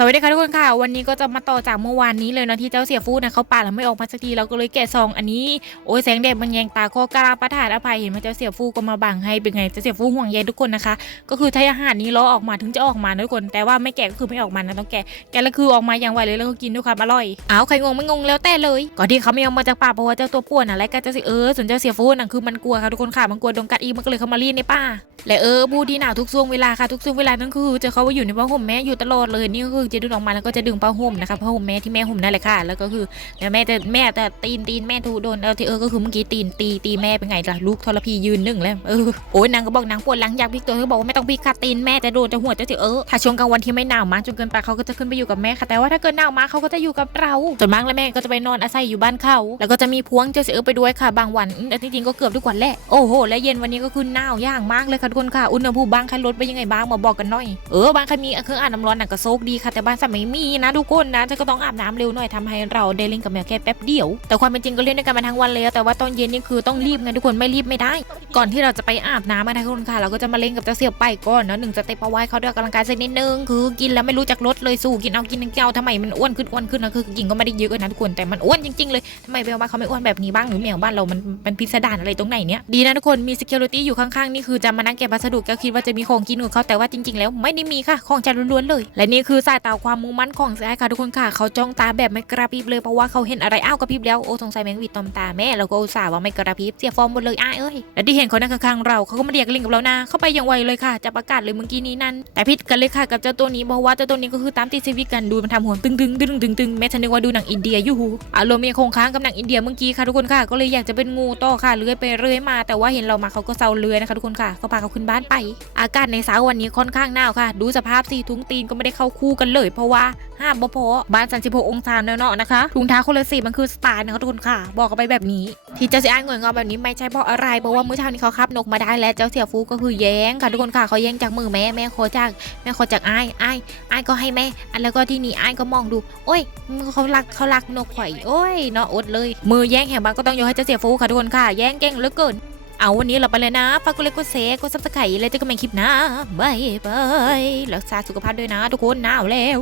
สวัสดีค่ะทุกคนค่ะ วันนี้ก็จะมาต่อจากเมื่อวานนี้เลยเนาะที่เจ้าเสียฟูดนะเขาป่าแล้วไม่ออกมาสักทีเราก็เลยแกะซองอันนี้โอ้ยแสงแดดมันแยงตาข้อกราบประทานอภัยเห็นไหมเจ้าเสียฟูก็มาบังให้เป็นไงเจ้าเสียฟูห่วงใยทุกคนนะคะ ก็คือถ้าอาหารนี้ล้อออกมาถึงจะออกมาทุกคน แต่ว่าไม่แกะก็คือไม่ออกมานะต้องแกะแกะแล้วคือออกมาอย่างไวเลยแล้วก็กินด้วยความอร่อยอ้าวใครงงไม่งงแล้วแต่เลยก่อนที่เขาไม่ยอมมาจากป่าเพราะว่าเจ้าตัวป่วนอะไรกันเจ้าสิเออส่วนเจ้าเสียฟูน่ะคือมันกลัวค่ะทุกคนค่ะมันกลัวโดนกัดอีมันก็เลยเข้ามารีดในป่าและเออบูที่หนาวทุกช่วงเวลาค่ะทุกช่วงเวลานั่นคือจะเขาว่าอยู่ในผ้าห่มแม่อยู่ตลอดเลยนี่ก็คือจะดึงออกมาแล้วก็จะดึงผ้าห่มนะคะผ้าห่มแม่ที่แม่ห่มนั่นแหละค่ะ แล้วก็คือแม่จะแม่แต่ตีนตีนแม่ทูโดนแล้วที่เออก็คือเมื่อกี้ตีนตีตีแม่เป็นไงล่ะลูกทรพียืนหนึ่งแล้วเออโอ้ยนางก็บอกนางปวดหลังอยากพลิกตัวเขาบอกว่าไม่ต้องพลิกค่ะตีนแม่จะโดนจะหัวจะถือเออถ้าช่วงกลางวันที่ไม่หนาวมากจนเกินไปเขาก็จะขึ้นไปอยู่กับแม่ค่ะแต่ว่าถ้าเกิดหนาวมากเขาก็จะอยู่กับเราส่วนมากแล้วแม่ก็จะไปนอนอาศัยอยู่บ้านเขาแล้วก็จะมีพวงเจ้าเสือไปด้วยค่ะบางวันแต่จริงๆก็เกือบทุกวันแหละโอ้โหและเย็นวันนี้ก็คือหนาวย่างมากเลยค่ะทุกคนค่ะอุณหภูมิบ้างใครลดไปยังไงบ้างมาบอกกันหน่อยเออบ้านใครมีเครื่องอาบน้ำร้อนน่ะก็โซกดีค่ะแต่บ้านสมัยมีนะทุกคนนะจะก็ต้องอาบน้ำเร็วหน่อยทำให้เราได้เล่นกับแมวแค่แป๊บเดียว แต่ความเป็นจริงก็เล่นด้วยกันมาทั้งวันเลยแต่ว่าตอนเย็นนี่คือต้องรีบไงทุกคนไม่รีบไม่ได้ ก่อนที่เราจะไปอาบน้ำนะทุกคนค่ะ เราก็จะมาเล่นกับเจ้าเสี่ยวไปก่อนเนาะหนึ่งสเต็ปเอาไว้เขาด้วยกำลังกายสักนิดนึงคือกินแล้วไม่รู้จักลดเลยสู้กินเอากินเอาทำไมมันอ้วนขึ้นอ้วนขึ้นนะคือกินก็ไม่ได้เยอะนะทุกคนแต่มันอ้วนจริงๆเลยทำไมแมวบ้านเขาไม่อ้วนแบบนี้บ้างหรือแมวบ้านเรามันมันพิสดารอะไรตรงไหนเนี่ยดีนะทุกคนมี security อยู่ข้างๆนี่คือจะมานั่งเก็บพัสดุก็คิดว่าจะมีของกินของเขาแต่ว่าจริง ๆ แล้วไม่ได้มีค่ะของจัดล้วนๆเลย และนี่คือสายตาความมุ่งมั่นของแซคค่ะทุกคนค่ะ เขาจ้องตาแบบไม่กระพริบเลยเพราะว่าเขาเห็นอะไรอ้าวกระพริบแล้วโอ้สงสัยแมงวีตอมตาแม่เราก็อุตส่าห์ว่าไม่กระพริบเสียฟอร์มหมดเลยอ้าเอ้ยและที่เห็นคนนั่งข้างๆเราเขาก็มาเรียกลิงกับเรานะเข้าไปอย่างไวเลยค่ะจะประกาศเลยเมื่อกี้นี้นั่นแต่พิดกันเลยค่ะกับเจ้าตัวนี้เพราะว่าเจ้าตัวนี้ก็คือตามติดชีวิตกันดูมันทำหัวตึงตึงตึงตึงตึงแม่ฉันนึกว่าดูหนังอินเดียอยู่อารมณ์ยังคงค้างกับหนังอินเดียเมื่อกี้ค่ะทุกคนค่ะ ก็เลยอยากจะเป็นงูต่อค่ะเลื้อยไปเลื้อยมา แต่ว่าเห็นเรามาเขาก็เซาเลื้อยนะคะทุกคนค่ะก็พาเขาขึ้นบ้านไป อากาศในเช้าวันนี้ค่อนข้างหนาวค่ะ ดูสภาพสิทุงตีนก็ไม่ได้เข้าคู่กันเลยเพราะว่าห้ามบ่พอบ้านสันสิบหกองศาเนาะๆนะคะถุงเท้าคนละสีมันคือสไตล์นะคะทุกคนค่ะ บอกกันไปแบบนี้ ที่เจ้าเสียอ้ายเงยงอแบบนี้ไม่ใช่เพราะอะไรเพราะว่ามื้อเช้านี้เขาคับนกมาได้และเจ้าเสียฟูก็คือแย้งค่ะทุกคนค่ะเขาแย้งจากมือแม่แม่ขอจากแม่ขอจากอ้ายอ้ายอ้ายก็ให้แม่อันแล้วก็ที่นี่อ้ายก็มองดู โอ้ยเขารักเขารักนกข่อยโอ้ยเนาะอดเลย มือแย้งแห่งบ้านก็ต้องยกให้เจ้าเสียฟูค่ะทุกคนค่ะแย้งเก่งเหลือเกิน เอาวันนี้เราไปเลยนะ ฝากกดไลค์กดแชร์กดซับสไครต์แล้วเจอกันใหม่คลิปหน้าบายบายรักษาสุขภาพด้วยนะทุกคนหนาวแล้ว